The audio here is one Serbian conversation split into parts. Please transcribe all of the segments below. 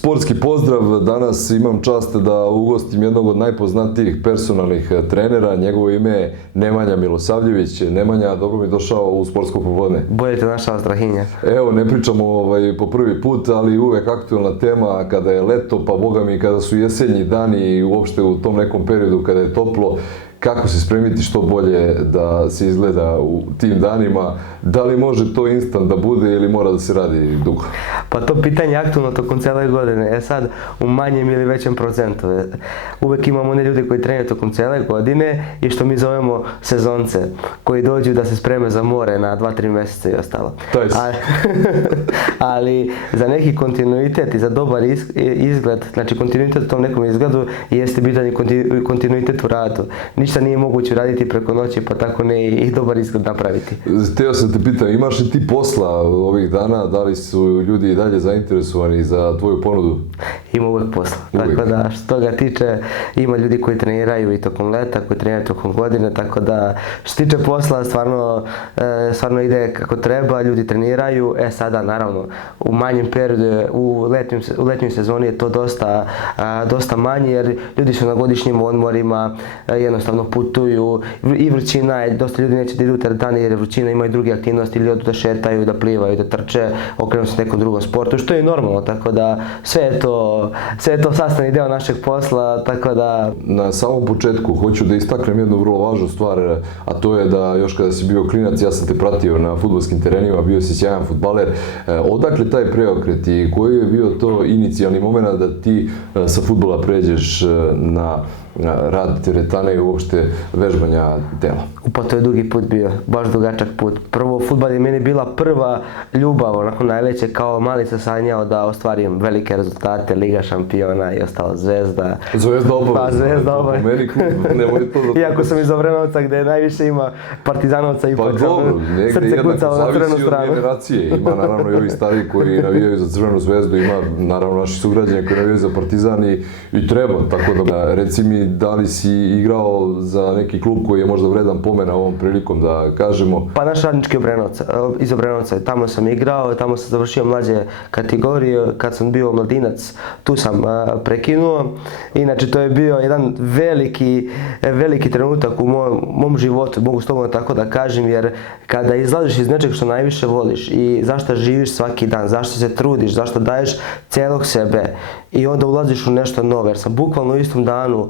Sportski pozdrav, danas imam čast da ugostim jednog od najpoznatijih personalnih trenera, njegovo ime je Nemanja Milosavljević. Nemanja, dobro mi došao u Sportsko popodne. Bolje te našao, Strahinja. Evo, ne pričamo po prvi put, ali uvek aktualna tema kada je leto, pa boga mi kada su jesenji dani i uopšte u tom nekom periodu kada je toplo. Kako se spremiti što bolje da se izgleda u tim danima? Da li može to instant da bude ili mora da se radi dugo? Pa to pitanje je aktualno tokom cijele godine. Sad u manjem ili većem procentu. Uvek imamo one ljudi koji treniraju tokom cijele godine i što mi zovemo sezonce, koji dođu da se spreme za more na 2-3 mjeseca i ostalo. Ali za neki kontinuitet i za dobar izgled, znači kontinuitet u tom nekom izgledu, jeste bitan i kontinuitet u radu. Ništa nije moguće raditi preko noći, pa tako ne i dobar izgled napraviti. Htio sam te pitam, imaš li ti posla ovih dana? Da li su ljudi i dalje zainteresovani za tvoju ponudu? Ima uvijek posla. Uvijek. Tako da što toga tiče, ima ljudi koji treniraju i tokom leta, koji treniraju tokom godine, tako da što se tiče posla stvarno ide kako treba, ljudi treniraju. Sada naravno u manjem periodu, u letnjoj sezoni je to dosta manje jer ljudi su na godišnjim odmorima, jednostavno putuju i vrućina je, dosta ljudi neće da idu u teretani jer je vrućina, imaju druge aktivnosti ili odu da šetaju, da plivaju, da trče, okrenu se nekom drugom sportu, što je normalno, tako da sve je to sastavni deo našeg posla, tako da... Na samom početku hoću da istaknem jednu vrlo važnu stvar, a to je da još kada si bio klinac, ja sam te pratio na fudbalskim terenima, bio si sjajan fudbaler. Odakle taj preokret i koji je bio to inicijalni moment da ti sa fudbala pređeš na rad teretane i uopšte vežbanja tela? Pa to je dugi put bio, baš dugačak put. Prvo, fudbal je meni bila prva ljubav, onako najveće, kao mali sam sanjao da ostvarim velike rezultate, Liga šampiona i ostalo, Zvezda. Zvezda obavezno. Pa Zvezda obavezno. Po meni klub, nemoj to da... Iako sam iz Obrenovca gde najviše ima Partizanovca i pa dobro, srce kucalo na crvenu zavisi stranu. od generacije. Ima naravno i ovi stari koji navijaju za Crvenu zvezdu, ima naravno naši sugrađani koji navijaju za Partizan i treba, tako da reci mi da li si igrao za neki klub koji je možda vredan pomena ovom prilikom da kažemo? Pa naš Radnički iz Obrenovca, tamo sam igrao, tamo sam završio mlađe kategorije, kad sam bio mladinac tu sam prekinuo. Inače to je bio jedan veliki trenutak u mom životu, mogu slobodno tako da kažem, jer kada izlaziš iz nečeg što najviše voliš i zašto živiš svaki dan, zašto se trudiš, zašto daješ celog sebe i onda ulaziš u nešto novo, jer sam bukvalno u istom danu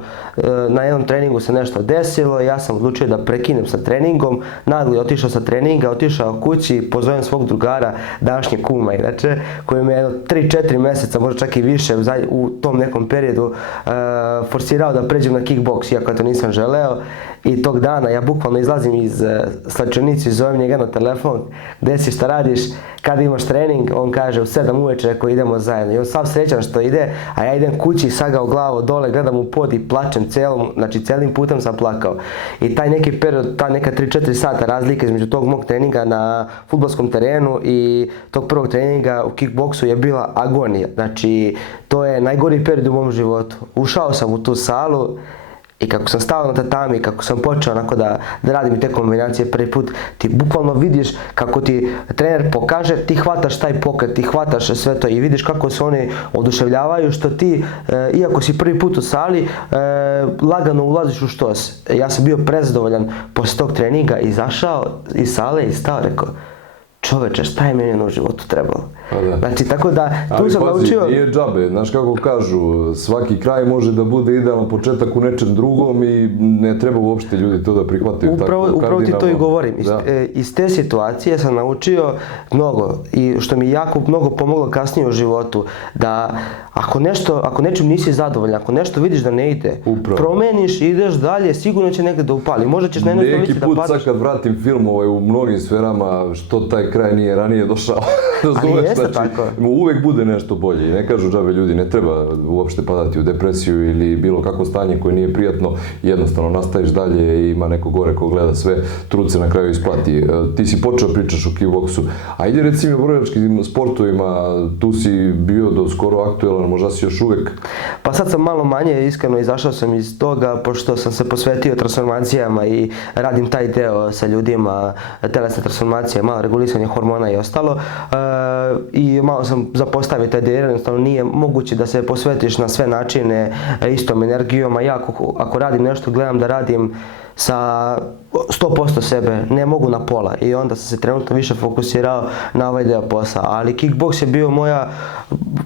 na jednom treningu se nešto desilo, ja sam odlučio da prekinem sa treningom, naglo je otišao sa treninga, otišao kući, pozovem svog drugara, današnjeg kuma inače, koji me 3-4 mjeseca, možda čak i više u tom nekom periodu forsirao da pređem na kickboks, iako to nisam želeo. I tog dana ja bukvalno izlazim iz slačionice i zovem njega na telefon, gde si, šta radiš, kada imaš trening, on kaže u 7 uveče ako idemo zajedno. I on sav srećan što ide, a ja idem kući, sagao glavu dole, gledam u pod i plačem celim putem sam plakao. I taj neki period, ta neka 3-4 sata razlike između tog mog treninga na fudbalskom terenu i tog prvog treninga u kickboksu je bila agonija. Znači, to je najgori period u mom životu. Ušao sam u tu salu i kako sam stao na tatami, kako sam počeo onako da radim te kombinacije prvi put, ti bukvalno vidiš kako ti trener pokaže, ti hvataš taj pokret, ti hvataš sve to i vidiš kako se oni oduševljavaju što ti, iako si prvi put u sali, lagano ulaziš u štos. Ja sam bio prezadovoljan posle tog treninga, izašao iz sale i stao, rekao, čoveče, šta je meni u životu trebalo? Znači, tako da, tu sam naučio... Ali nije džabe, znaš kako kažu, svaki kraj može da bude idealan početak u nečem drugom i ne treba uopšte ljudi to da prihvataju. Upravo ti to i govorim. Iz te situacije sam naučio mnogo i što mi jako mnogo pomoglo kasnije u životu, da ako nečim nisi zadovoljan, ako nešto vidiš da ne ide, promeniš i ideš dalje, sigurno će negdje da upali. Možda ćeš na jednoj stolici da padneš. Neki put sad kad vratim film u mnogim sferama, što taj kraj nije ranije došao. Ali jeste tako. Uvek bude nešto bolje i ne kažu džabe ljudi, ne treba uopšte padati u depresiju ili bilo kakvo stanje koje nije prijatno, jednostavno nastaviš dalje i ima neko gore ko gleda sve, trud se na kraju isplati. Ti si počeo pričaš o kickboksu, a ide recimo o borilačkim sportovima, tu si bio do skoro aktuelan, možda si još uvek? Pa sad sam malo manje, iskreno izašao sam iz toga, pošto sam se posvetio transformacijama i radim taj deo sa ljudima, telesne transformacije, malo regulisanje pucanje hormona i ostalo. I malo sam zapostavio taj dio, jednostavno nije moguće da se posvetiš na sve načine istom energijom, a ja ako radim nešto, gledam da radim sa 100% sebe, ne mogu na pola, i onda sam se trenutno više fokusirao na ovaj deo posla, ali kickboks je bio moja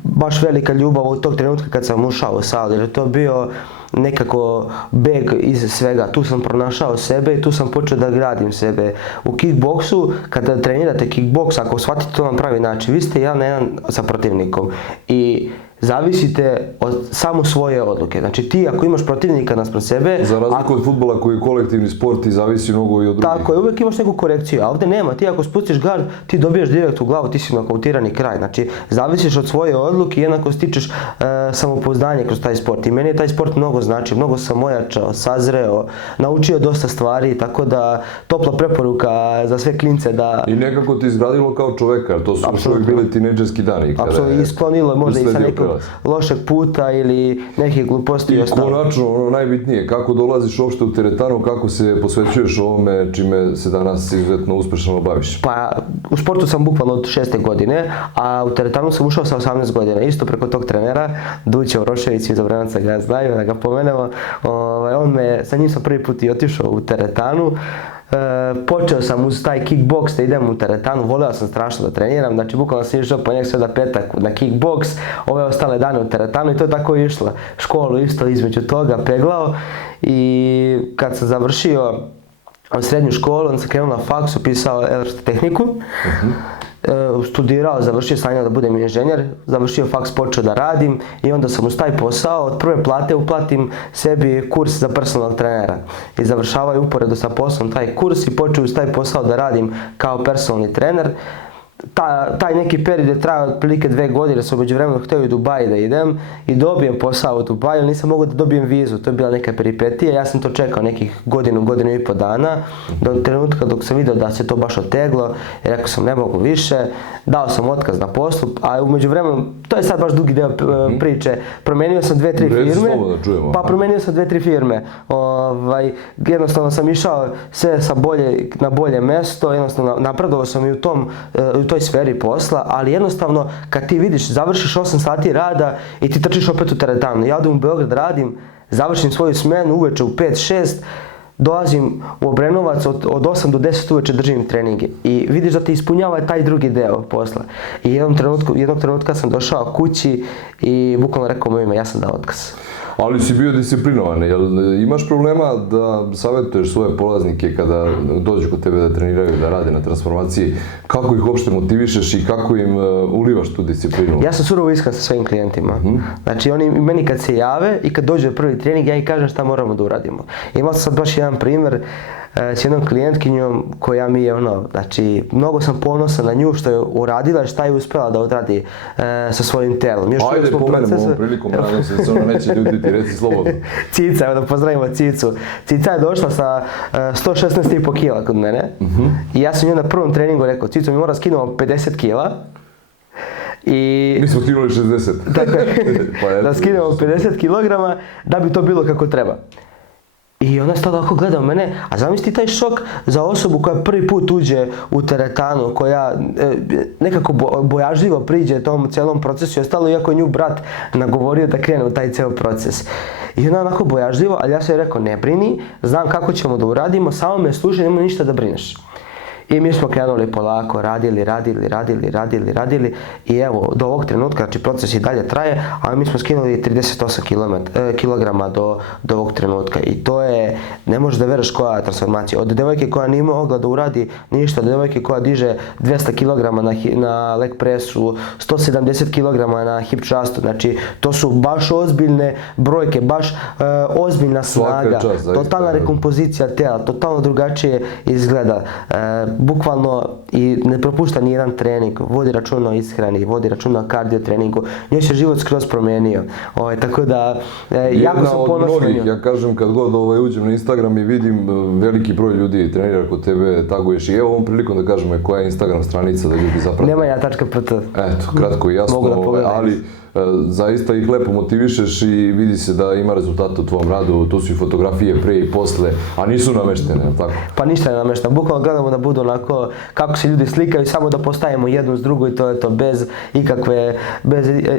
baš velika ljubav od tog trenutka kad sam ušao u salu, jer je to bio nekako beg iz svega. Tu sam pronašao sebe i tu sam počeo da gradim sebe. U kickboksu, kada trenirate kickboks, ako shvatite to na pravi način, vi ste jedan na jedan sa protivnikom i zavisite od samo svoje odluke. Znači ti ako imaš protivnika naspram sebe... Za razliku od fudbala koji je kolektivni sport i zavisi mnogo i od drugih. Tako je, uvijek imaš neku korekciju, a ovdje nema. Ti ako spustiš gard, ti dobiješ direkt u glavu, ti si nokautirani kraj. Znači zavisiš od svoje odluke i jednako stičeš samopouzdanje kroz taj sport. I meni je taj sport mnogo znači, mnogo sam ojačao, sazreo, naučio dosta stvari, tako da topla preporuka za sve klince da... I nekako ti izgradilo kao čoveka, to su još uvijek bili tinejdžerski dani. Apsolutno, isklonilo možda i sa nekog lošeg puta ili nekih gluposti i ostalo. I konačno, ono najbitnije, kako dolaziš uopšte u teretanu, kako se posvećuješ ovome čime se danas izuzetno uspešno baviš? Pa, u sportu sam bukvalno od 6. godine, a u teretanu sam ušao sa 18 godina, isto preko tog trenera, Duće Urošević iz Obrenovca ga znaju, da ga pomenemo. Sa njim sam prvi put i otišao u teretanu. Počeo sam uz taj kickboks da idem u teretanu, voleo sam strašno da treniram, znači bukvalno sam išao po njeg sve do petak na kickboks, ove ostale dane u teretanu i to je tako išlo. Školu isto između toga peglao i kad sam završio srednju školu, onda sam krenuo na faks, upisao elektrotehniku. Studirao, završio, sanjao da budem inženjer, završio faks, počeo da radim i onda sam uz taj posao od prve plate uplatim sebi kurs za personalnog trenera i završavaju uporedo sa poslom taj kurs i počeo uz taj posao da radim kao personalni trener. Taj neki period je trajao otprilike 2 godine, jer sam umeđu vremenu htio u Dubai da idem i dobijem posao u Dubaju, ali nisam mogao da dobijem vizu, to je bila neka peripetija, ja sam to čekao nekih godinu i pol dana, do trenutka dok sam vidio da se to baš oteglo, i rekao sam ne mogu više, dao sam otkaz na poslu, a umeđu vremenu, to je sad baš dugi deo priče, promenio sam 2-3 firme, promenio sam 2-3 firme, jednostavno sam išao sve na bolje mesto, jednostavno napredovao sam i u toj sferi posla, ali jednostavno kad ti vidiš, završiš 8 sati rada i ti trčiš opet u teretanu. Ja odem u Beograd, radim, završim svoju smenu uveče u 5-6, dolazim u Obrenovac, od 8 do 10 uveče držim treninge i vidiš da te ispunjava taj drugi deo posla. I jednog trenutka sam došao kući i bukvalno rekao mojima, ja sam dao otkaz. Ali si bio disciplinovan, jel imaš problema da savjetuješ svoje polaznike kada dođu kod tebe da treniraju, da rade na transformaciji, kako ih uopšte motivišeš i kako im ulivaš tu disciplinu? Ja sam surovo iskren sa svojim klijentima. Znači oni meni kad se jave i kad dođe prvi trening, ja im kažem šta moramo da uradimo. Imao sam sad baš jedan primjer s jednom klijentkinjom koja mi je znači mnogo sam ponosan na nju što je uradila i šta je uspjela da odradi sa svojim telom. Ajde, pomenemo ovom prilikom, nadam se da se ona neće ljutiti, reci slobodno. Cica, evo da pozdravimo Cicu. Cica je došla sa 116,5 kila kod mene i ja sam nju na prvom treningu rekao, Cico, mi mora skinemo 50 kila. Mi smo skinuli 60. Tako je, da skinemo 50 kg da bi to bilo kako treba. I ona je stala ovako gleda u mene, a zamisli taj šok za osobu koja prvi put uđe u teretanu, koja nekako bojažljivo priđe tom cijelom procesu i ostalo, iako je nju brat nagovorio da krene u taj cijel proces. I ona onako bojažljivo, ali ja sam joj rekao ne brini, znam kako ćemo da uradimo, samo me slušaj, nemoj ništa da brineš. I mi smo krenuli polako, radili i evo, do ovog trenutka, znači proces i dalje traje, ali mi smo skinuli 38 kg do ovog trenutka i to je, ne možeš da veruješ koja je transformacija. Od devojke koja nije mogla da uradi ništa, od devojke koja diže 200 kg na leg pressu, 170 kg na hip thrustu, znači to su baš ozbiljne brojke, baš ozbiljna snaga, totalna rekompozicija tela, totalno drugačije izgleda. Bukvalno i ne propušta ni jedan trening, vodi računa o ishrani, vodi računa o kardio treningu, njoj se život skroz promijenio, tako da jako sam ponosan na nju. Ja kažem kad god uđem na Instagram i vidim veliki broj ljudi trenira kod tebe, taguješ i evo ovom prilikom da kažemo koja je Instagram stranica da ljudi zapravo... Nemanja.pt. Eto, kratko i jasno, ali zaista ih lepo motivišeš i vidi se da ima rezultata u tvom radu, tu su i fotografije pre i posle, a nisu nameštene, je li tako? Pa ništa ne namešteno, bukvalno gledamo da budu onako kako se ljudi slikaju, samo da postavimo jednu s drugu i to je to, bez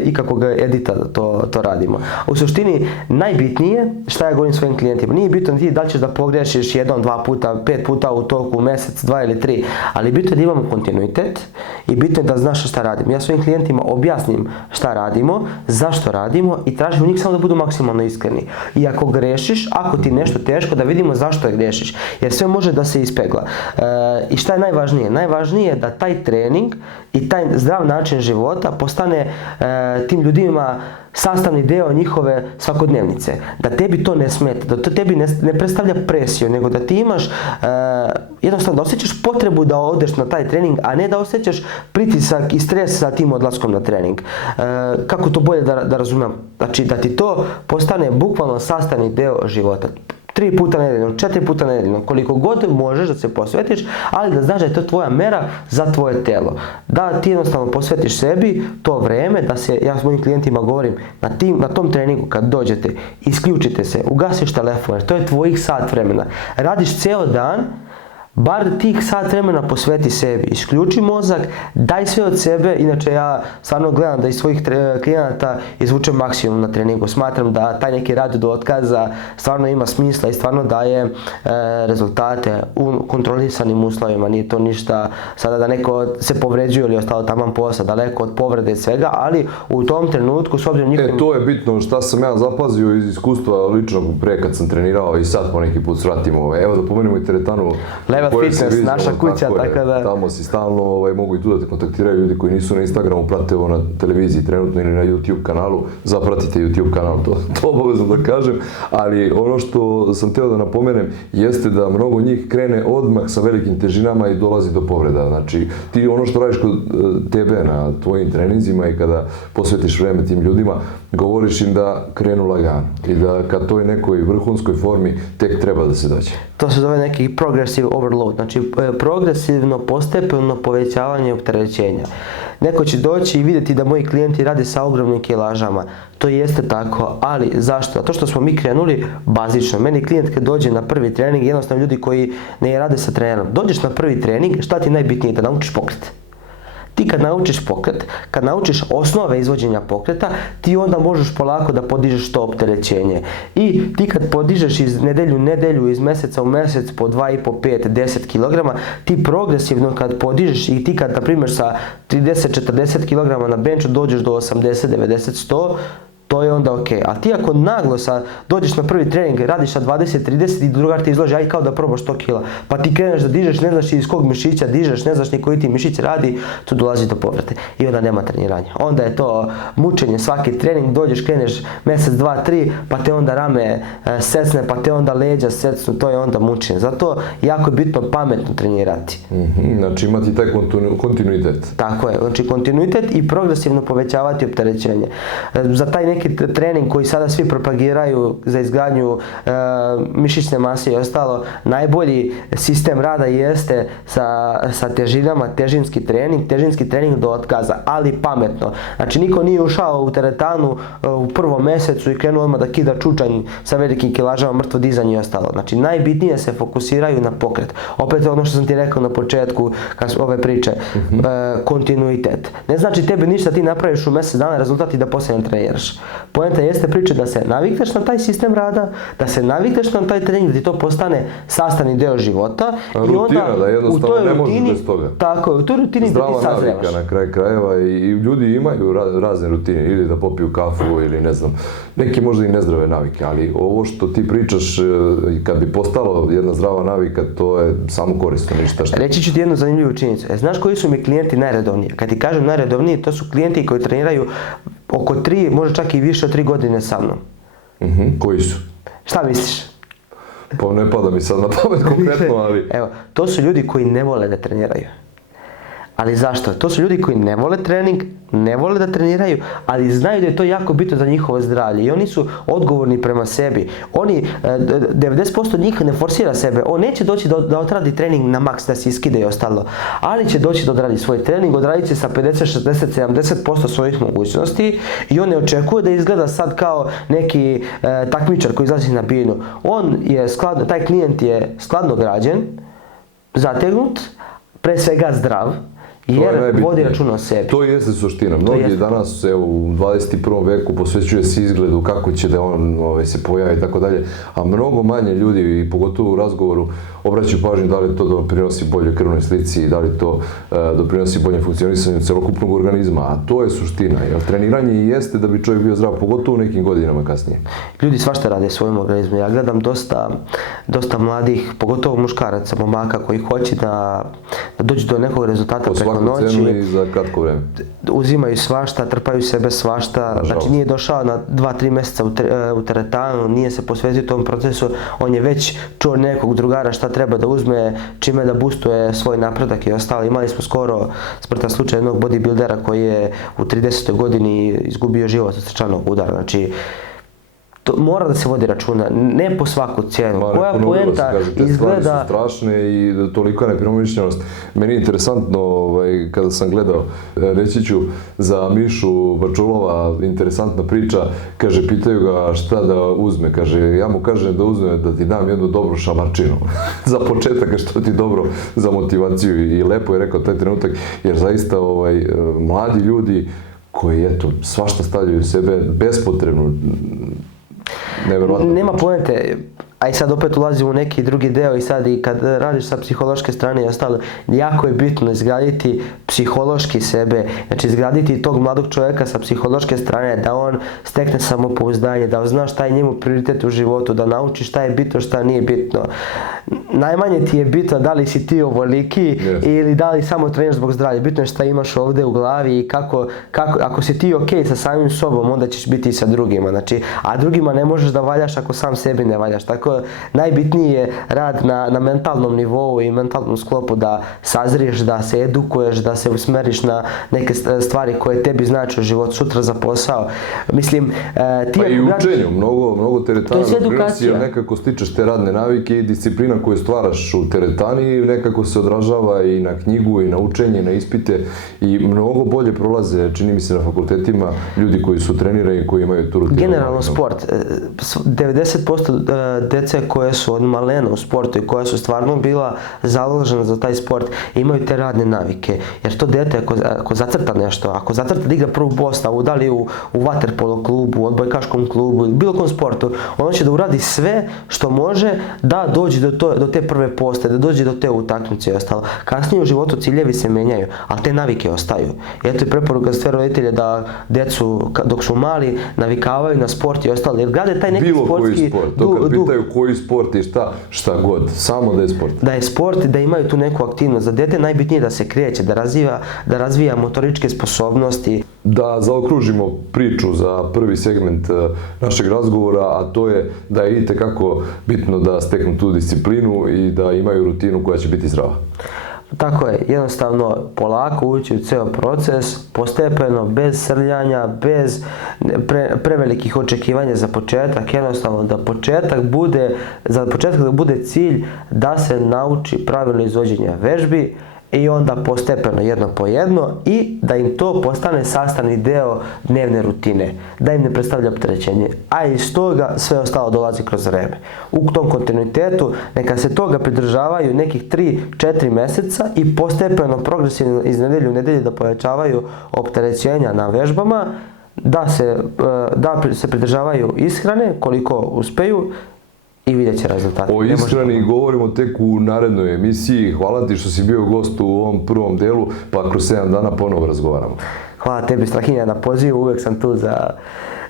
ikakvog edita da to radimo. U suštini, najbitnije, šta ja govorim svojim klijentima, nije bitno ti da li ćeš da pogrešiš 1, 2 puta, 5 puta u toku, mjesec, 2 ili 3, ali bitno je da imamo kontinuitet i bitno je da znaš šta radimo. Ja svojim klijentima objasnim šta radimo, zašto radimo i tražim u njih samo da budu maksimalno iskreni. I ako grešiš, ako ti nešto teško, da vidimo zašto je grešiš, jer sve može da se ispegla. I šta je najvažnije? Najvažnije je da taj trening i taj zdrav način života postane tim ljudima sastavni deo njihove svakodnevnice. Da tebi to ne smeta, da to tebi ne predstavlja presiju, nego da ti imaš jednostavno da osjećaš potrebu da odeš na taj trening, a ne da osjećaš pritisak i stres sa tim odlaskom na trening. Kako to bolje da razumem? Znači da ti to postane bukvalno sastavni deo života. 3 puta nedeljno, 4 puta nedeljno, koliko god možeš da se posvetiš, ali da znaš da je to tvoja mera za tvoje telo. Da ti jednostavno posvetiš sebi to vreme, da se, ja s mojim klijentima govorim, na tom treningu kad dođete, isključite se, ugasiš telefon, to je tvojih sat vremena. Radiš ceo dan, bar tih sat vremena posveti sebi, isključi mozak, daj sve od sebe, inače ja stvarno gledam da iz svojih klijenata izvučem maksimum na treningu, smatram da taj neki rad do otkaza stvarno ima smisla i stvarno daje rezultate u kontrolisanim uslovima, nije to ništa sada da neko se povređuje ili ostalo taman posla, daleko od povrede i svega, ali u tom trenutku s obzirom njihovim... To je bitno šta sam ja zapazio iz iskustva ličnog pre kad sam trenirao i sad po neki put svratimo, evo da pomenemo i teretanu Fitness, naša kuća, tako da... Tamo si stalno, mogu i tu da te kontaktiraju ljudi koji nisu na Instagramu, prate ovo na televiziji trenutno ili na YouTube kanalu, zapratite YouTube kanal, to obavezno da kažem, ali ono što sam teo da napomenem jeste da mnogo njih krene odmah sa velikim težinama i dolazi do povreda, znači ti ono što radiš kod tebe na tvojim treninzima i kada posvetiš vreme tim ljudima, govoriš im da krenu lagano i da ka toj nekoj vrhunskoj formi tek treba da se dođe. To se zove neki progressive overload, znači progresivno, postepeno povećavanje opterećenja. Neko će doći i vidjeti da moji klijenti rade sa ogromnim kilažama. To jeste tako, ali zašto? Zato što smo mi krenuli bazično. Meni klijent kad dođe na prvi trening, jednostavno ljudi koji ne rade sa trenerom. Dođeš na prvi trening, šta ti je najbitnije? Da naučiš pokret. Ti kad naučiš pokret, kad naučiš osnove izvođenja pokreta, ti onda možeš polako da podižeš to opterećenje. I ti kad podižeš iz nedelju u nedelju, iz mjeseca u mjesec po 2,5, 5, 10 kg, ti progresivno kad podižeš i ti kad, na primjer, sa 30-40 kg na benchu dođeš do 80, 90, 100, to je onda ok. A ti ako naglo dođeš na prvi trening, radiš sa 20-30 i drugar ti izloži, aj kao da probaš 100 kg, pa ti kreneš da dižeš, ne znaš iz kog mišića dižeš, ne znaš ni koji ti mišić radi, tu dolazi do povrede i onda nema treniranja. Onda je to mučenje, svaki trening, dođeš, kreneš mjesec, 2, 3, pa te onda rame secne, pa te onda leđa secnu, to je onda mučenje. Zato jako je bitno pametno trenirati. Znači imati taj kontinuitet. Tako je, znači kontinuitet i progresivno povećavati opterećenje. Za taj neki trening koji sada svi propagiraju za izgradnju mišićne mase i ostalo, najbolji sistem rada jeste sa težinama, težinski trening do otkaza, ali pametno. Znači niko nije ušao u teretanu u prvom mjesecu i krenuo odmah da kida čučanj sa velikim kilažama, mrtvo dizanje i ostalo. Znači najbitnije se fokusiraju na pokret. Opet ono što sam ti rekao na početku ove priče, kontinuitet. Ne znači tebi ništa ti napraviš u mjesec dana rezultat i da poslije ne treniraš. Poenta jeste priče da se navikneš na taj sistem rada, da se navikneš na taj trening, da ti to postane sastavni deo života. Rutina, i onda da jednostavno ne možeš bez toga. Tako je, u toj rutini zdrava ti sazrevaš. Navika na kraj krajeva i ljudi imaju razne rutine, ili da popiju kafu ili ne znam, neke možda i nezdrave navike, ali ovo što ti pričaš, kad bi postalo jedna zdrava navika, to je samo korisno, ništa što. Reći ću ti jednu zanimljivu činjenicu. Znaš koji su mi klijenti najredovniji? Kad ti kažem najredovniji, to su klijenti koji treniraju oko 3, možda čak i više od 3 godine sa mnom. Koji su? Šta misliš? Pa ne pada mi sad na pamet konkretno, ali... Evo, to su ljudi koji ne vole da treniraju. Ali zašto? To su ljudi koji ne vole trening, ne vole da treniraju, ali znaju da je to jako bitno za njihovo zdravlje i oni su odgovorni prema sebi. Oni, 90% njih ne forsira sebe, on neće doći da odradi trening na maks, da se iskide i ostalo, ali će doći da odradi svoj trening, odradit će sa 50, 60, 70% svojih mogućnosti i on ne očekuje da izgleda sad kao neki takmičar koji izlazi na binu. Taj klijent je skladno građen, zategnut, pre svega zdrav, jer vodi računa o sebi. To jeste suština. Mnogi danas u 21. veku posvećuje se izgledu, kako će da on se pojavi i tako dalje, a mnogo manje ljudi, i pogotovo u razgovoru, obraćaju pažnju da li to doprinosi boljoj krvnoj slici, da li to doprinosi boljem funkcionisanju celokupnog organizma, a to je suština. Jer treniranje i jeste da bi čovjek bio zdrav, pogotovo u nekim godinama kasnije. Ljudi svašta rade svojim organizmom. Ja gledam dosta mladih, pogotovo muškaraca, momaka koji hoće da dođu do nekog rezultata preko noći. I za kratko vreme. Uzimaju svašta, trpaju sebe svašta. Znači nije došao na 2-3 mjeseca u teretanu, nije se posvetio tom procesu, on je već čuo nekog drugara šta treba da uzme, čime da boostuje svoj napredak i ostalo. Imali smo skoro smrtan slučaj jednog bodybuildera koji je u 30. godini izgubio život od srčanog udara. Znači, to mora da se vodi računa, ne po svaku cijenu. Koja poenta izgleda... Te stvari su strašne i tolika nepromišljenost. Meni je interesantno, kada sam gledao, reći ću za Mišu Bačulova, interesantna priča, kaže, pitaju ga šta da uzme, kaže, ja mu kažem da uzme, da ti dam jednu dobru šamarčinu. Za početak, što ti dobro za motivaciju, i lepo je rekao taj trenutak, jer zaista mladi ljudi koji, eto, svašta stavljaju sebe bespotrebno, nema poente, a i sad opet ulazimo u neki drugi deo i sad i kad radiš sa psihološke strane i ostalo, jako je bitno izgraditi psihološki sebe, znači izgraditi tog mladog čovjeka sa psihološke strane, da on stekne samopouzdanje, da zna šta je njemu prioritet u životu, da nauči šta je bitno, šta nije bitno. Najmanje ti je bitno da li si ti ovoliki ili da li samo treniraš zbog zdravlja, bitno je šta imaš ovdje u glavi i ako si ti ok sa samim sobom, onda ćeš biti i sa drugima, znači, a drugima ne možeš da valjaš ako sam sebi ne valjaš, tako najbitniji je rad na mentalnom nivou i mentalnom sklopu, da sazriješ, da se edukuješ, da se usmeriš na neke stvari koje tebi znači u život, sutra za posao. Mislim, pa i u učenju, mnogo teretana doprinosi, jer nekako stičeš te radne navike i disciplina koju stvaraš u teretani nekako se odražava i na knjigu i na učenje, na ispite i mnogo bolje prolaze, čini mi se, na fakultetima ljudi koji su trenirani i koji imaju tu rutinu. Generalno sport, 90% dece koje su od malena u sportu i koja su stvarno bila založena za taj sport, imaju te radne navike. Jer to dete ako zacrta nešto, ako zacrta da igra prvu postavu, da li u vaterpolo klubu, u odbojkaškom klubu, bilo kom sportu, ono će da uradi sve što može da dođe do te prve postave, da dođe do te utakmice i ostalo. Kasnije u životu ciljevi se menjaju, ali te navike ostaju. I eto je preporuka za sve roditelje da decu dok su mali navikavaju na sport i ostalo. Jer grade taj neki sportski... Bilo koji sport, to kad pitaju koji sport i šta god, samo da je sport. Da je sport, da imaju tu neku aktivnost. Za dete najbitnije da se kreće, da razvija motoričke sposobnosti. Da zaokružimo priču za prvi segment našeg razgovora, a to je da je itekako bitno da steknu tu disciplinu i da imaju rutinu koja će biti zdrava. Tako je, jednostavno polako ući u ceo proces, postepeno, bez srljanja, bez prevelikih očekivanja za početak, jednostavno da za početak da bude cilj da se nauči pravilno izvođenje vežbi i onda postepeno jedno po jedno i da im to postane sastavni deo dnevne rutine, da im ne predstavlja opterećenje, a iz toga sve ostalo dolazi kroz vreme. U tom kontinuitetu neka se toga pridržavaju nekih 3-4 mjeseca i postepeno progresivno iz nedelje u nedelju da povećavaju opterećenja na vežbama, da se pridržavaju ishrane koliko uspeju i vidjet će rezultate. O ishrani govorimo tek u narednoj emisiji. Hvala ti što si bio gost u ovom prvom delu, pa kroz 7 dana ponovo razgovaramo. Hvala tebi, Strahinja, na pozivu. Uvijek sam tu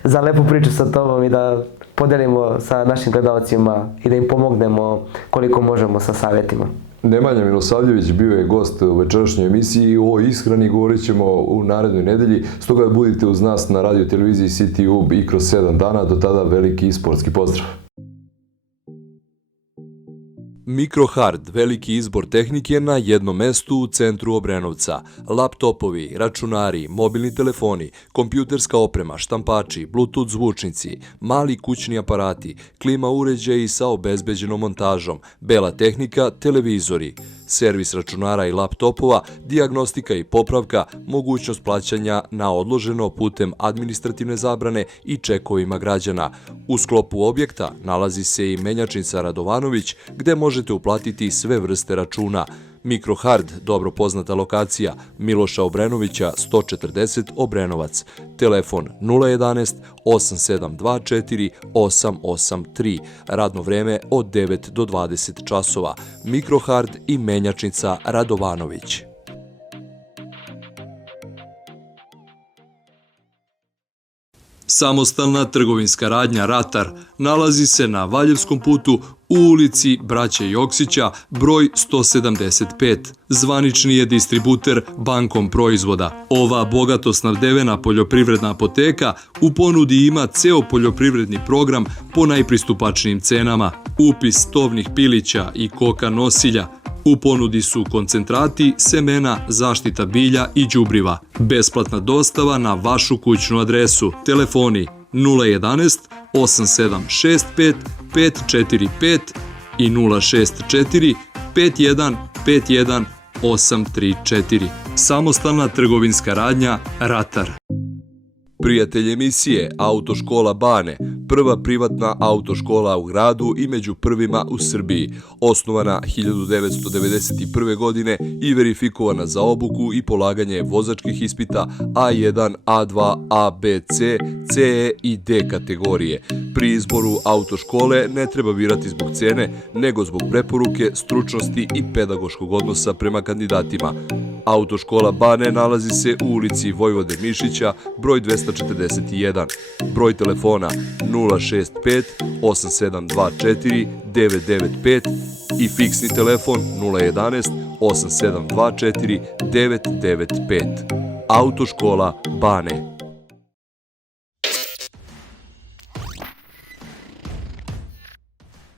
za lepu priču sa tobom i da podelimo sa našim gledalcima i da im pomognemo koliko možemo sa savjetima. Nemanja Milosavljević bio je gost u večerašnjoj emisiji. O ishrani govorit ćemo u narednoj nedelji. Stoga budite uz nas na radio televiziji CityUB i kroz 7 dana. Do tada veliki sportski pozdrav. Microhard, veliki izbor tehnike na jednom mestu u centru Obrenovca. Laptopovi, računari, mobilni telefoni, kompjuterska oprema, štampači, bluetooth zvučnici, mali kućni aparati, klima uređaji sa obezbeđenom montažom, bela tehnika, televizori, servis računara i laptopova, dijagnostika i popravka, mogućnost plaćanja na odloženo putem administrativne zabrane i čekovima građana. U sklopu objekta nalazi se i menjačnica Radovanović, gde možete uplatiti sve vrste računa. Microhard, dobro poznata lokacija, Miloša Obrenovića, 140 Obrenovac. Telefon 011 8724 883. Radno vreme od 9 do 20 časova. Microhard i menjačnica Radovanović. Samostalna trgovinska radnja Ratar nalazi se na Valjevskom putu u ulici Braće Joksića, broj 175. Zvanični je distributer Bankom proizvoda. Ova bogato snabdevena poljoprivredna apoteka u ponudi ima ceo poljoprivredni program po najpristupačnijim cenama. Upis tovnih pilića i koka nosilja. U ponudi su koncentrati, semena, zaštita bilja i đubriva. Besplatna dostava na vašu kućnu adresu. Telefoni 011 8765 545 i 064 5151 834. Samostalna trgovinska radnja Ratar. Prijatelj emisije Autoškola Bane, prva privatna autoškola u gradu i među prvima u Srbiji, osnovana 1991. godine i verifikovana za obuku i polaganje vozačkih ispita A1, A2, A, B, C, CE i D kategorije. Pri izboru autoškole ne treba birati zbog cene, nego zbog preporuke, stručnosti i pedagoškog odnosa prema kandidatima. Autoškola Bane nalazi se u ulici Vojvode Mišića, broj 241, broj telefona 065 8724 995 i fiksni telefon 011 8724 995. Autoškola Bane.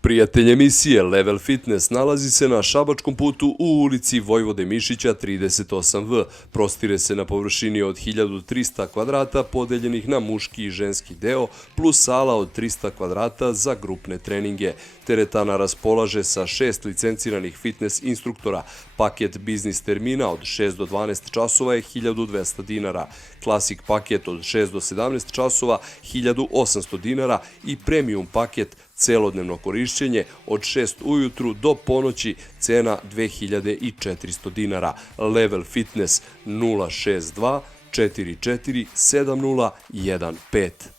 Prijatelj emisije Level Fitness nalazi se na Šabačkom putu u ulici Vojvode Mišića 38V. Prostire se na površini od 1300 kvadrata podeljenih na muški i ženski deo, plus sala od 300 kvadrata za grupne treninge. Teretana raspolaže sa 6 licenciranih fitness instruktora. Paket biznis termina od 6 do 12 časova je 1200 dinara. Klasik paket od 6 do 17 časova 1800 dinara i premium paket celodnevno korišćenje od 6 ujutru do ponoći, cena 2400 dinara. Level Fitness 062 44 7015.